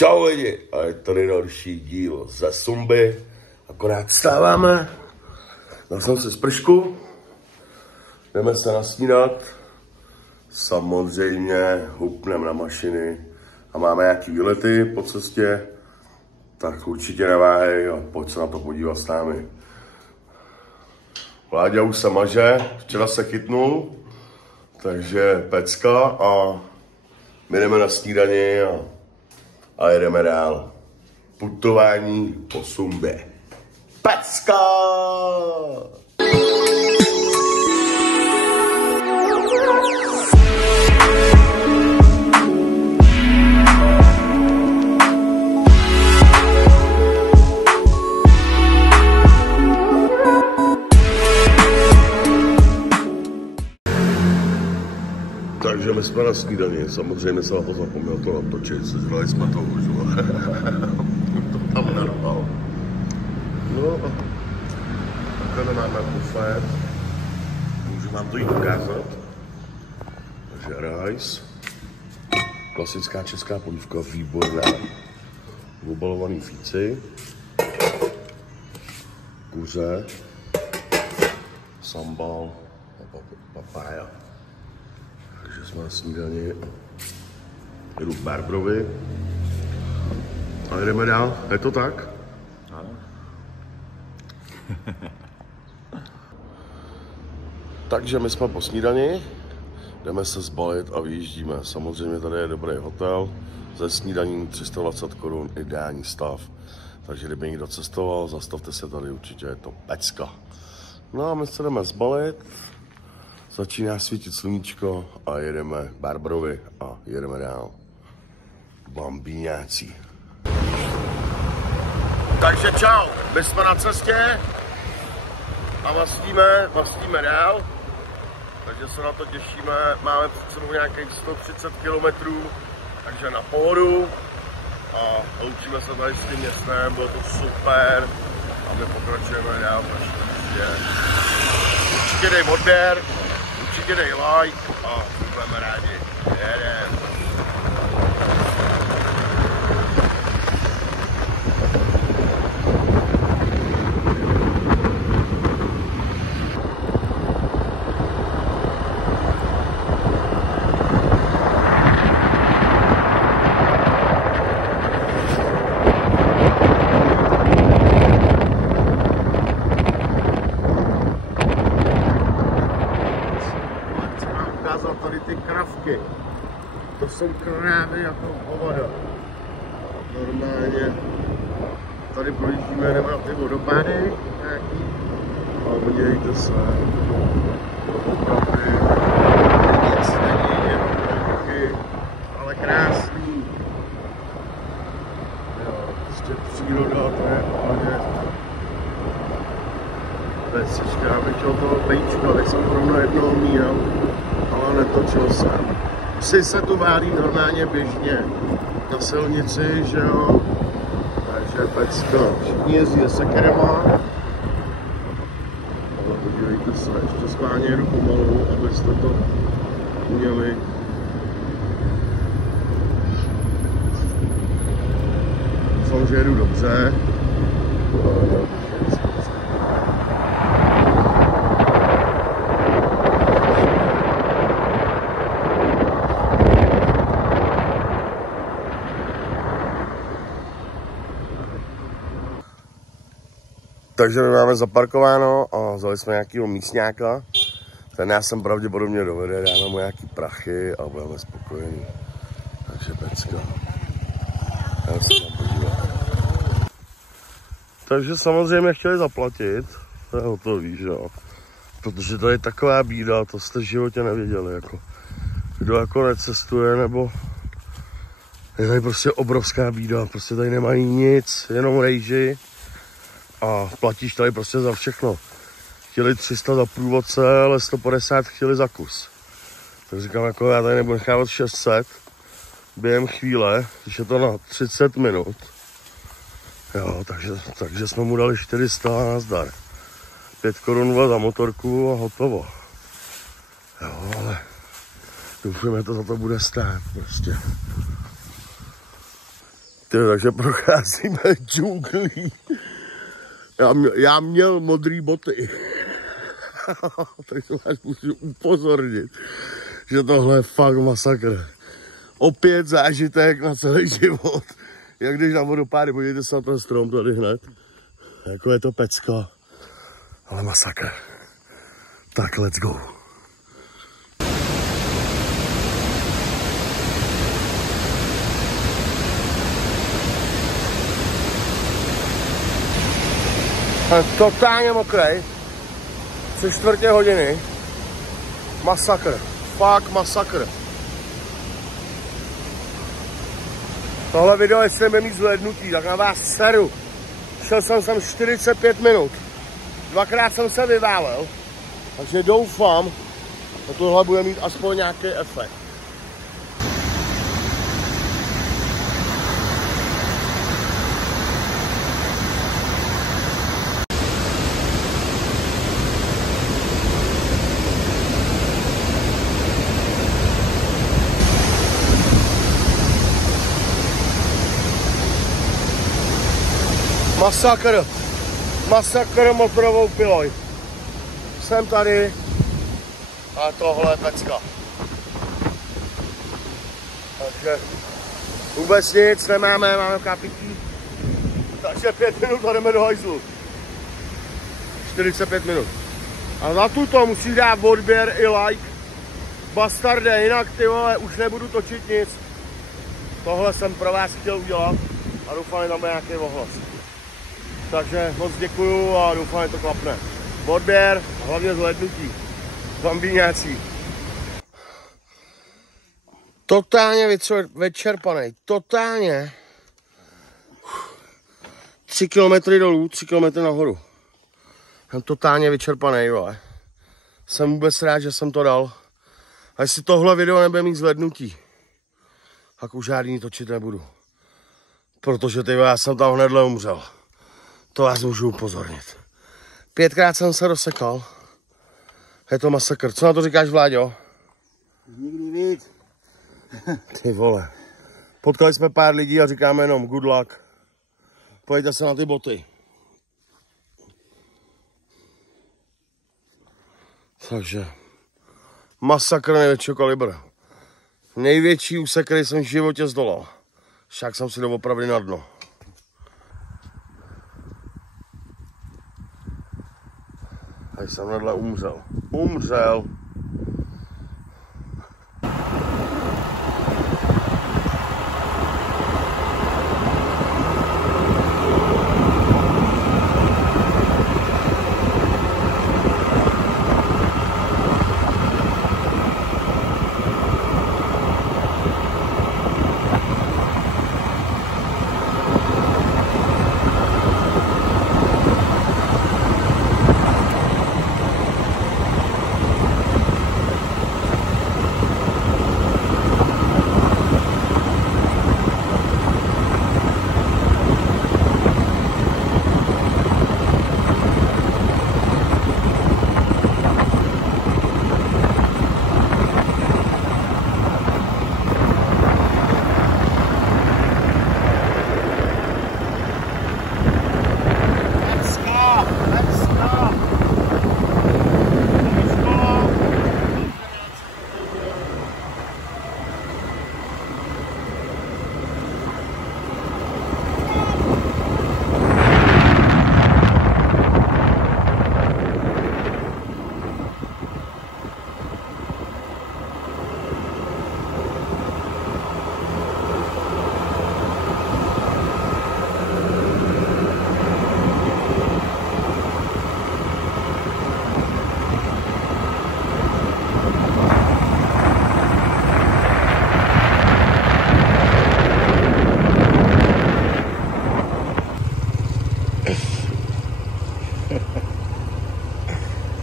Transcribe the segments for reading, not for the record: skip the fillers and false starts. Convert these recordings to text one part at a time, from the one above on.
Čau lidi, a je tady další díl ze Sumby. Akorát vstáváme, dal jsem si spršku, jdeme se nasnídat, samozřejmě hupneme na mašiny a máme nějaký výlety po cestě, tak určitě neváhej a pojď se na to podívat s námi. Vláďa už se maže, včera se chytnul, takže pecka a my jdeme na snídani a jedeme dál. Putování po Sumbě. Pecka! Takže my jsme na snídani, samozřejmě jsem na to zapomněl to natočit, sežrali jsme to už, to tam narval. No a takhle máme bufet, můžu vám to jít ukázat. Takže rice, klasická česká polívka, výborná, obalovaný fíci, kuře, sambal a papája. Takže jsme na snídani, jedu v Barbrovi a jdeme dál, je to tak? Ano. Takže my jsme po snídani, jdeme se zbalit a vyjíždíme. Samozřejmě tady je dobrý hotel, ze snídaní 320 korun, ideální stav. Takže kdyby někdo cestoval, zastavte se tady, určitě je to pecka. No a my se jdeme zbalit. Začíná svítit sluníčko a jedeme Barbrovi a jedeme dál. Bambíňáci. Takže čau, my jsme na cestě a vlastníme dál. Takže se na to těšíme, máme před sebou nějakých 130 km, takže na pohodu. A loučíme se tady s tím městem, bylo to super. A my pokračujeme dál v naší cestě. Určitě dej odběr. Určitě dej like a budeme rádi. Jedem. Tady ty kravky, to jsou krávy jako hovada. Normálně tady projíždíme, jdeme na ty vodopády nějaký, ale podívejte se, opravdu nic není, jenom kravky, ale krásný. Jo, prostě příroda, to je pohodě. Pesička, abych chtěl toho pejčka, tak jsem zrovna jednoho míjel. Ale netočil jsem. Psi se tu válí normálně běžně na silnici, že jo. Takže pecka. Všichni jezdí se sekerama. Ale podívejte se, ještě schválně jedu pomalu, abyste to měli. Doufám, že jedu dobře. Takže my máme zaparkováno a vzali jsme nějakýho místňáka. Ten já jsem pravděpodobně dovede, dáme mu nějaký prachy a budeme spokojení. Takže pecka. Já se tam podívat. Takže samozřejmě chtěli zaplatit, to je hotový, že jo. Protože to je taková bída, to jste v životě nevěděli, jako. Kdo jako necestuje, nebo je tady prostě obrovská bída, prostě tady nemají nic, jenom rejži. A platíš tady prostě za všechno. Chtěli 300 za průvodce, ale 150 chtěli za kus. Tak říkám, jako já tady nebudu nechávat 600 během chvíle, když je to na 30 minut. Jo, takže jsme mu dali 400 a nazdar. 5 korun za motorku a hotovo. Jo, ale doufujeme, to za to bude stát prostě. Takže procházíme džunglí. Já měl modrý boty. Takže vás musím upozornit, že tohle je fakt masakr. Opět zážitek na celý život. Jak když na vodopády, podívejte se na ten strom tady hned. Jako je to pecka. Ale masakr. Tak let's go. Totálně mokrý. 3/4 hodiny. Masakr. Fakt masakr. Tohle video, jestli nebudeme mít zhlédnutí, tak na vás seru. Šel jsem sem 45 minut. 2krát jsem se vyválel. Takže doufám, že tohle bude mít aspoň nějaký efekt. Masakr. Masakr motorovou piloj. Jsem tady a tohle je pecka. Takže vůbec nic nemáme, máme kapití. Takže 5 minut a jdeme do hajzlu. 45 minut. A za tuto musí dát odběr i like. Bastarde, jinak ty vole, už nebudu točit nic. Tohle jsem pro vás chtěl udělat a doufám, že tam bude nějaký ohlas. Takže moc děkuju a doufám, že to klapne. Odběr a hlavně zhlédnutí. Bambíňáci. Totálně vyčerpaný. Totálně. 3 kilometry dolů, 3 kilometry nahoru. Jsem totálně vyčerpaný, vole. Jsem vůbec rád, že jsem to dal. A jestli tohle video nebude mít zhlédnutí, tak už žádný točit nebudu. Protože já jsem tam hnedle umřel. To vás můžu upozornit. 5krát jsem se rozsekal. Je to masakr. Co na to říkáš, Vláďo? Nikdy víc. Ty vole. Potkali jsme pár lidí a říkáme jenom good luck. Pojďte se na ty boty. Takže masakr největšího kalibru. Největší úsek, který jsem v životě zdolal. Však jsem si doopravdy na dno. A jsem nadle umřel. Umřel.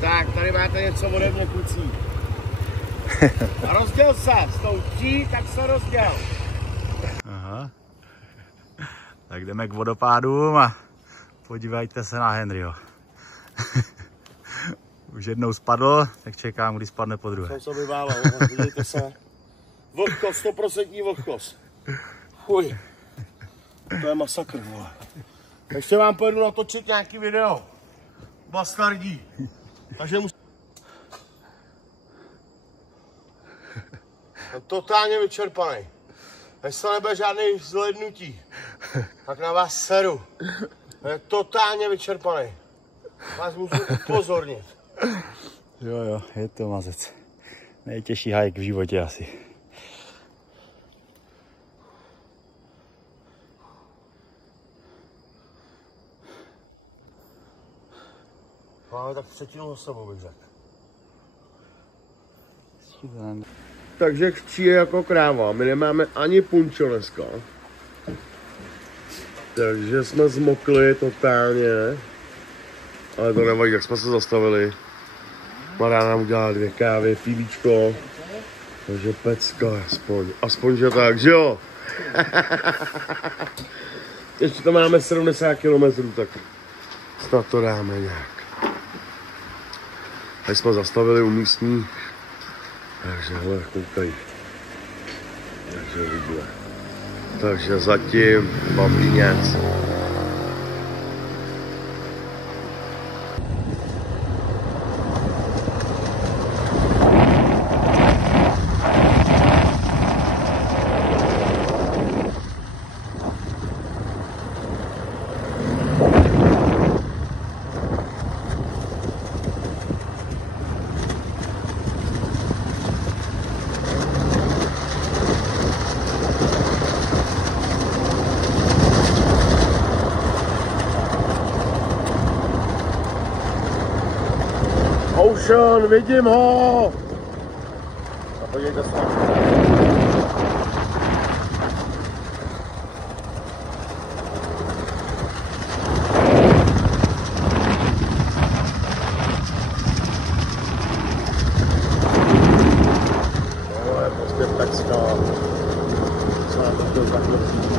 Tak, tady máte něco ode mě, kluci. A rozděl se, s tou tí, tak se rozděl. Aha. Tak jdeme k vodopádům a podívejte se na Henryho. Už jednou spadl, tak čekám, kdy spadne po druhé. Jsem se vyválel, podívejte se. Vlhkost, 100% vlhkost. Chuj. To je masakr, vole. Ještě vám pojedu natočit nějaký video. Bastardí. Takže musím... Jsem totálně vyčerpaný. Jestli to nebude žádný zhlédnutí, tak na vás seru. Je totálně vyčerpaný. Vás můžu upozornit. Jo, je to mazec. Nejtěžší hike v životě asi. Máme tak 3 za sebou, bych řekl. Takže křčí je jako kráva, my nemáme ani punčo dneska. Takže jsme zmokli totálně. Ale to nevadí, jak jsme se zastavili. Mladá nám udělala 2 kávy, pívíčko. Takže pecka aspoň že tak, že jo? Ještě to máme 70 km, tak snad to dáme nějak. Tady jsme zastavili u místní. Takže hele, koukaj. Takže vidíme. Takže zatím bambíněc. Ocean, vidím ho! A podívejte se. To je prostě pecka. Co nám to chtěl takhle vzít.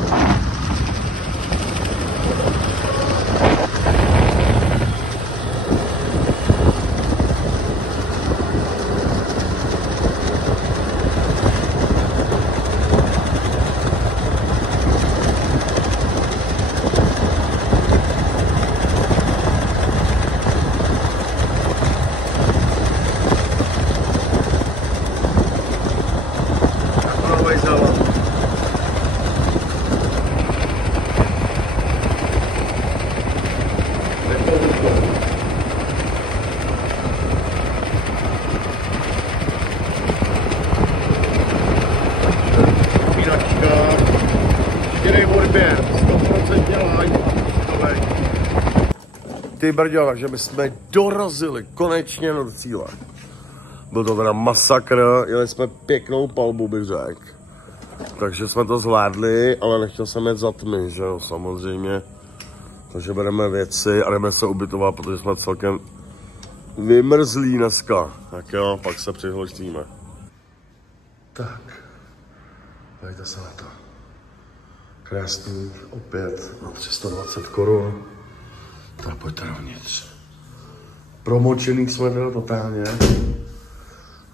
Ty brďo, takže my jsme dorazili konečně do cíle. Byl to teda masakr, jeli jsme pěknou palbu, bych řekl. Takže jsme to zvládli, ale nechtěl jsem jet za tmy, že jo, samozřejmě. Takže bereme věci a jdeme se ubytovat, protože jsme celkem vymrzlí dneska. Tak jo, pak se přihlostíme. Tak, dejte se na to. Krásný, opět na 320 korun. Tak pojďte dovnitř. Promočený jsme měli totálně.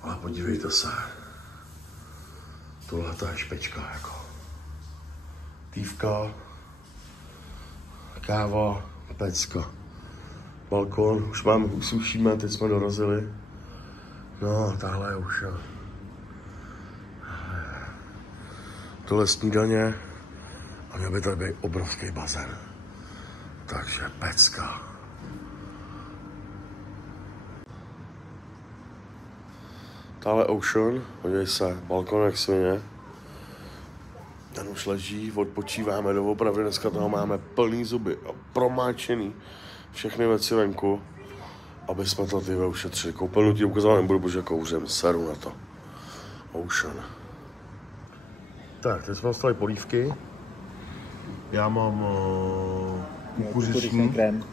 Ale podívejte se. Tohle to je špička jako. Tývka, káva, pecka. Balkon, už sušíme, teď jsme dorazili. No, tahle je už. Tohle snídaně. A měl by tady být obrovský bazén. Takže pecka. Tahle Ocean, podívej se, balkon jak svině. Ten už leží, odpočíváme doopravdy, dneska toho máme plný zuby a promáčený všechny věci venku, aby jsme to ty ušetřili. Koupelnu ti ukazovat nebudu, protože kouřím, seru na to. Ocean. Tak, teď jsme dostali polívky. Já mám kukuřiční krém.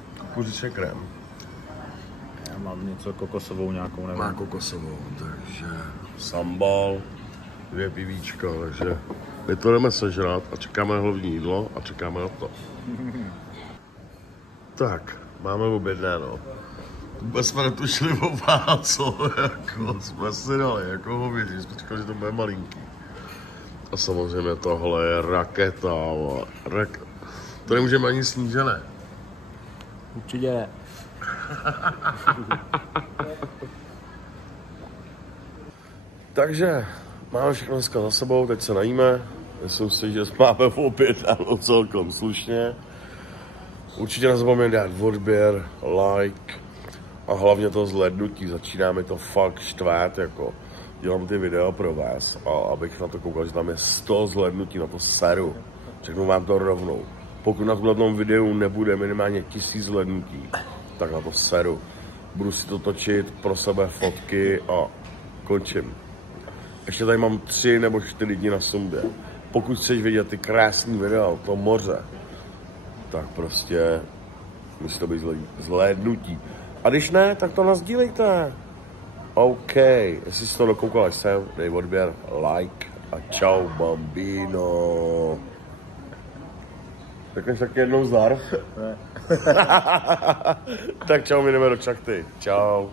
Já mám něco kokosovou nějakou, nevím. Má kokosovou, takže sambal, 2 pivíčka, takže my to jdeme sežrat a čekáme hlavní jídlo a čekáme na to. Tak, máme objednáno. Vůbec jsme netušili o co, jako jsme si dali, jako hovězí, jsme čekali, že to bude malinký. A samozřejmě tohle je raketa, To nemůžeme ani snížené. Určitě ne. Takže máme všechno dneska za sebou, teď se najíme. Myslím si, že máme opět celkom slušně. Určitě nezapomeňte dát odběr, like a hlavně to zhlédnutí. Začíná mi to fakt štvát, jako dělám ty videa pro vás a abych na to koukal, že tam je 100 zhlédnutí, na to seru. Řeknu vám to rovnou. Pokud na tomhle videu nebude minimálně 1000 zhlédnutí, tak na to seru. Budu si to točit pro sebe fotky a končím. Ještě tady mám 3 nebo 4 dní na sobě. Pokud chceš vidět ty krásný videa, to moře, tak prostě musí to být zhlédnutí. A když ne, tak to nasdílejte. OK, jestli jsi to dokoukal jsem, dej odběr, like a čau bambino. Řekneš taky jednou zdar? Tak čau, my jdeme do čakty. Čau.